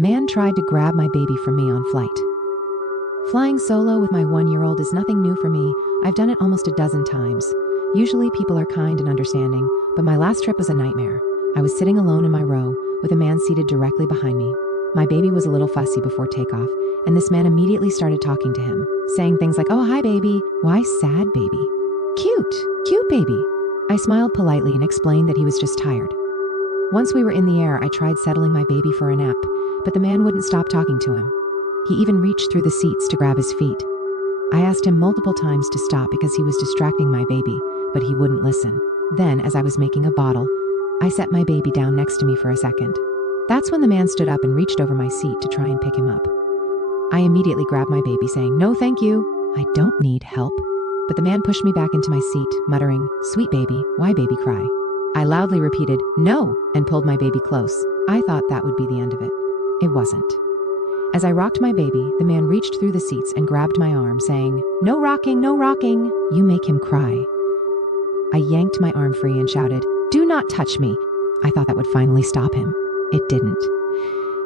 Man tried to grab my baby from me on flight. Flying solo with my 1-year-old is nothing new for me. I've done it almost a dozen times. Usually people are kind and understanding, but my last trip was a nightmare. I was sitting alone in my row with a man seated directly behind me. My baby was a little fussy before takeoff, and this man immediately started talking to him, saying things like, "Oh, hi, baby. Why sad, baby? Cute, baby." I smiled politely and explained that he was just tired. Once we were in the air, I tried settling my baby for a nap, but the man wouldn't stop talking to him. He even reached through the seats to grab his feet. I asked him multiple times to stop because he was distracting my baby, but he wouldn't listen. Then, as I was making a bottle, I set my baby down next to me for a second. That's when the man stood up and reached over my seat to try and pick him up. I immediately grabbed my baby, saying, "No, thank you. I don't need help." But the man pushed me back into my seat, muttering, "Sweet baby, why baby cry?" I loudly repeated, "No," and pulled my baby close. I thought that would be the end of it. It wasn't. As I rocked my baby, the man reached through the seats and grabbed my arm, saying, "No rocking, no rocking. You make him cry." I yanked my arm free and shouted, "Do not touch me." I thought that would finally stop him. It didn't.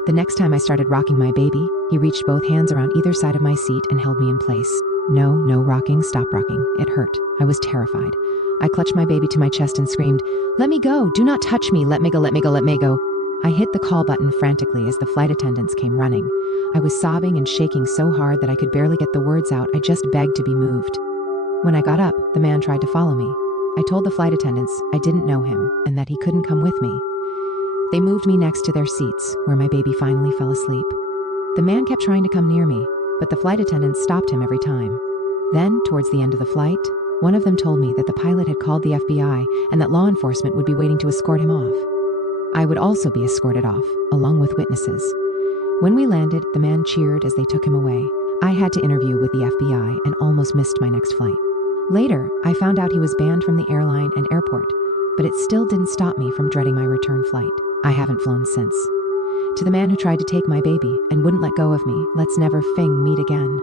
The next time I started rocking my baby, he reached both hands around either side of my seat and held me in place. No rocking, stop rocking. It hurt. I was terrified. I clutched my baby to my chest and screamed, "Let me go, do not touch me, let me go, let me go, let me go." I hit the call button frantically as the flight attendants came running. I was sobbing and shaking so hard that I could barely get the words out. I just begged to be moved. When I got up, the man tried to follow me. I told the flight attendants I didn't know him and that he couldn't come with me. They moved me next to their seats, where my baby finally fell asleep. The man kept trying to come near me, but the flight attendants stopped him every time. Then, towards the end of the flight, one of them told me that the pilot had called the FBI and that law enforcement would be waiting to escort him off. I would also be escorted off, along with witnesses. When we landed, the man cheered as they took him away. I had to interview with the FBI and almost missed my next flight. Later, I found out he was banned from the airline and airport, but it still didn't stop me from dreading my return flight. I haven't flown since. To the man who tried to take my baby and wouldn't let go of me, let's never meet again.